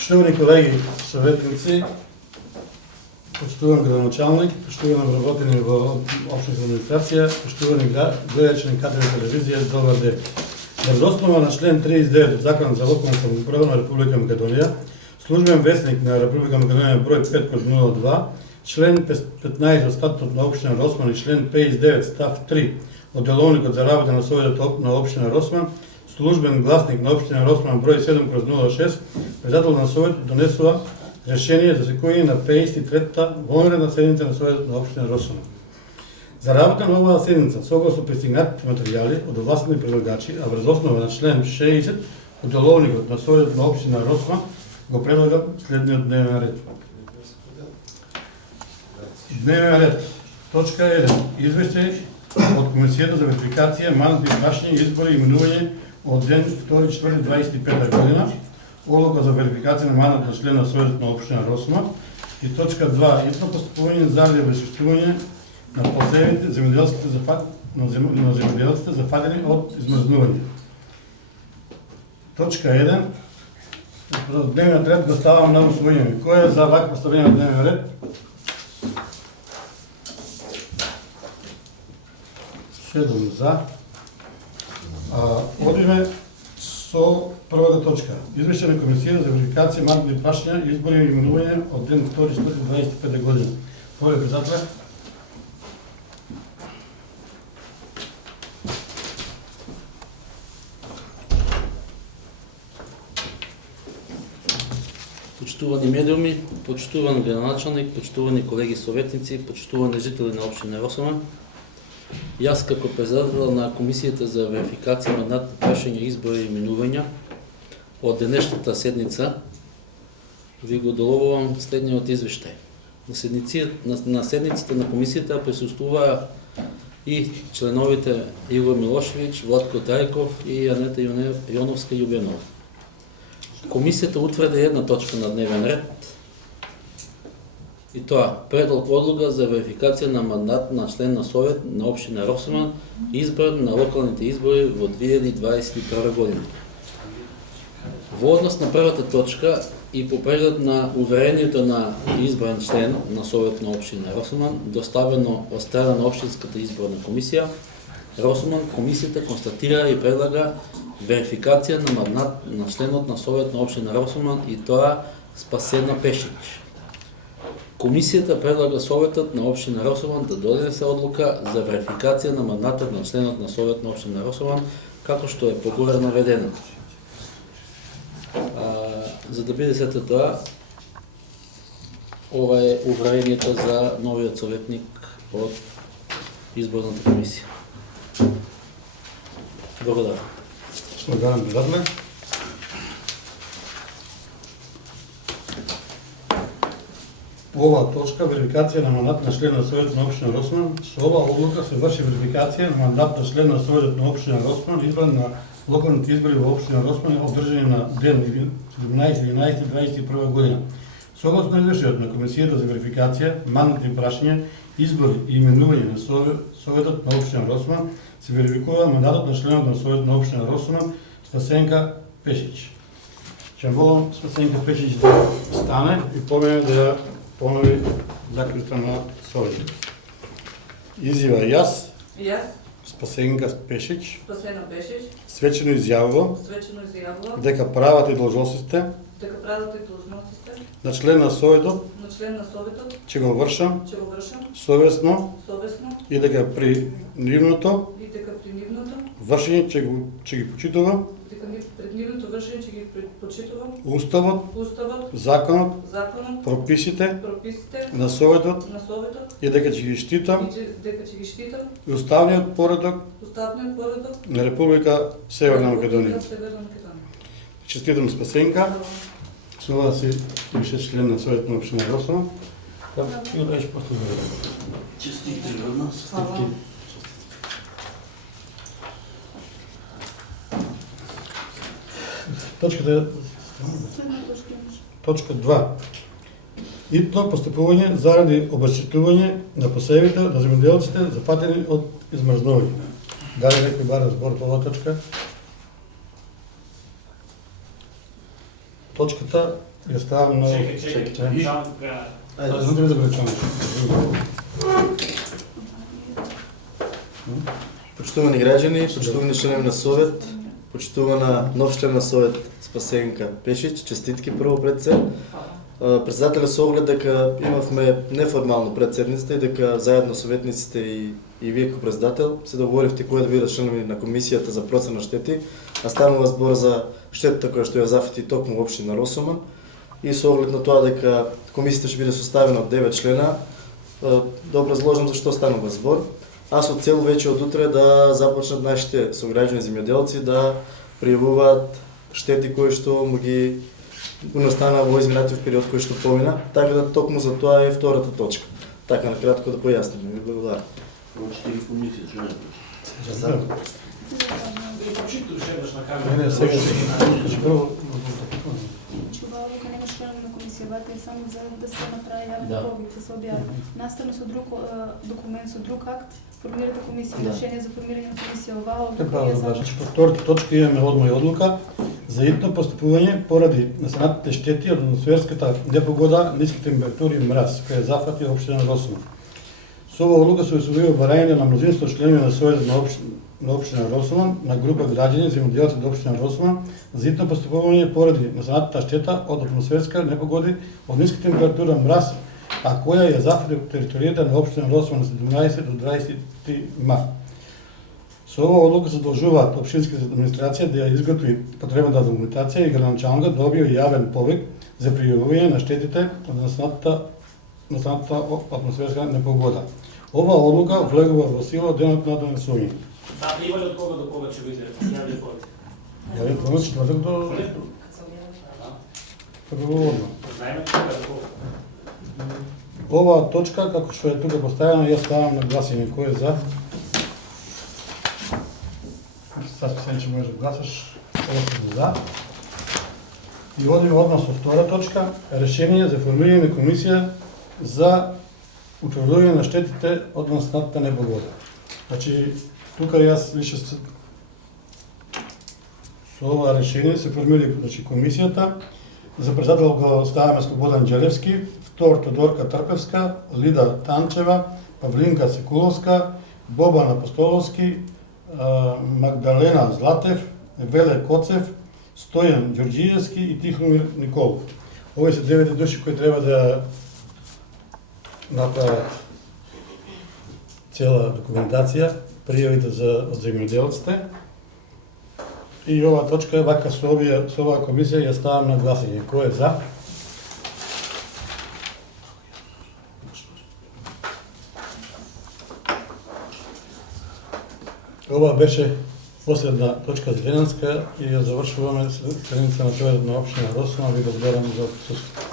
Почитувани колеги советници, почитуван градоначалник, почитувани вработени во општинска администрација, почитувани гледачи на КТВ телевизија, добар ден. Врз основа на член 39 од Законот за локална самоуправа на Република Македонија, службен весник на Република Македонија број 5/02, член 15 од статутот на општина Росман и член 59 став 3 од деловникот за работа на Советот на општина Росман, службен гласник на општина Росман број 7/06, председател на Советот донесува решение за секојање на 53-та вонредна седница на Советот на општина Росман. За работа на оваа седница, согласно пристигнатите материјали од овластени предлагачи, а врз основа на член 60 од деловникот на Советот на општина Росман, го предлагам следниот дневен ред. Дневен ред. Точка 1. Извештај од Комисијата за верификација, мандатни прашања, избори и именување од ден 2.4.25 година, одлука за верификација на мандат на член на Советот на општина Росман и точка 2. Итно постапување заради обезштетување на посевите на земјоделците зафатени од измрзнување. Точка 1. Дневниот ред го ставам на усвојување. Кој е за вакво поставување на дневен ред? Седум за. Одиме со првата точка. Извештај на Комисијата за верификација, мандатни прашања, избори и именување од ден 2.4.25 година. Моля, председателе. Почитувани медиуми, почитуван градоначалник, почитувани колеги советници, почитувани жители на општина Росман, јас како председател на Комисијата за верификација, мандатни прашања, избори и именувања од денешната седница ви го доловувам следниот извештај. На седницата на Комисијата присуствуваа и членовите Игор Милошевиќ, Владко Тајков и Анета Јоновска-Љубенова. Комисијата утврди една точка на дневен ред, и тоа предлог одлука за верификација на мандат на член на Совет на општина Росман, избран на локалните избори во 2021 година. Во однос на првата точка и по преглед на уверението на избран член на Совет на општина Росман, доставено од страна на општинската изборна комисија Росман, комисијата констатира и предлага верификација на мандат на членот на Совет на општина Росман и тоа Спасена Пешич. Комисијата предлага Советот на општина Росман да донесе одлука за верификација на мандатот на членот на Совет на општина Росман, како што е погоре наведено. За да биде сето тоа, ова е уверението за новиот советник од изборната комисија. Благодарам. Благодарам, председателе. Ова точка, верификација на мандат на член на Советот на општина Росман, со ова одлука се врши верификација на мандат на член на Советот на општина Росман, избран на локалните избори во општина Росман, одржани на ден 17.11.21 година. Согласно извештајот на Комисијата за верификација, мандатни прашања, избори и именување на Советот на општина Росман, се верификува мандатот на членот на Советот на општина Росман, Спасенка Пешич. Ќе молам Спасенка Пешич да стане и помене да понови заклетва на Советот. Изјава јас, Спасенка Пешич, свечено изјавувам дека правата и должностите на член на Советот ќе го вршам совесно и дека при нивното вршење ќе ги почитувам Уставот, законот, прописите на Советот и дека ќе ги штитам уставниот поредок на Република Северна Македонија. Честитам Спасенка, со ова си беше член на Совет на општина Росман. Честитам од нас. Точка 2. Итно постапување заради обезштетување на посевите на земјоделците зафатени од измрзнување. Дали некој бара збор по оваа точка? Точката ја ставам на... Чекай. Ајде, да го речам. Почитувани граѓани, почитувани членови на Совет, почитувана нов член на Совет Спасенка Пешич, честитки прво пред се. Председателя со оглед дека имавме неформално пред седницата и дека заедно советниците и вие како председател се договоривте кои да бидат членови на комисијата за процена на штети, а станува збор за штетата која што ја зафати токму во општина Росоман. И со оглед на тоа дека комисијата ќе биде составена од 9 члена, да образложам за што станува збор. А со цел веќе од утре да започнат нашите сограѓани земјоделци да пријавуваат штети кои што му ги настана во изминатив период кој што помина, така да токму за тоа е втората точка. Така на кратко да појасниме. Ви благодарам. Четири комисии членови. Не, сега ще прво... Че ова одлука немаш членови на комисијата е само за да се направи јавен Да. поглед, да се објави. Наставно со друг документ, со друг акт, формирате комисија, Да. решение за формирање на комисија. Оваа Те одлука право е да за... кажа, по втората точка имаме одма и одлука за итно постапување поради настанатите штети од атмосферската непогода, ниски температури и мраз, која зафати општина Росоман. Со ова одлука се усвојува барање на мнозинство членови на Советот на општина Росоман, на група граѓани, земјоделци од општина Росоман, за итно постапување поради настанатата штета од атмосферска непогоди, од ниска температура, мраз, а која ја зафати територијата на општина Росоман на 17 до 23 март. Со ова одлука задолжуваат општинската администрација да ја изготви потребната документација и градоначалникот да објави јавен повик за пријавување на штетите од настанатата атмосферска непогода. Ова одлука влегува во сила денот на донесување. Да, има ли од кога до кога ќе биде јавен повик? Јавен повик четврток до првоводно. Знаеме кога до кога. Оваа точка, како што е тука поставена, ја ставам на гласање. Кој е за? Сасписен че можеш да гласаш, ovo за. И одиме одмah со втора точка, решение за формирање на комисија за утврдување на штетите од настанатата непогода. Значи, тука јас више со ова решение се формира комисијата. За председател го ставаме Слободан Џелевски, втор Тодорка Трпевска, Лида Танчева, Павлинка Секуловска, Бобан Апостоловски, Магдалена Златев, Веле Коцев, Стојан Ѓорѓиевски и Тихомир Николов. Овие се 9 души кои треба да направат цела документација, пријавите од земјоделците. И ова точка е вака со оваа комисија ја ставам на гласање. Кој е за? Ова беше последна точка за денеска и ја завршуваме седница на Советот на општина Росоман. Ви благодарам за присуствието.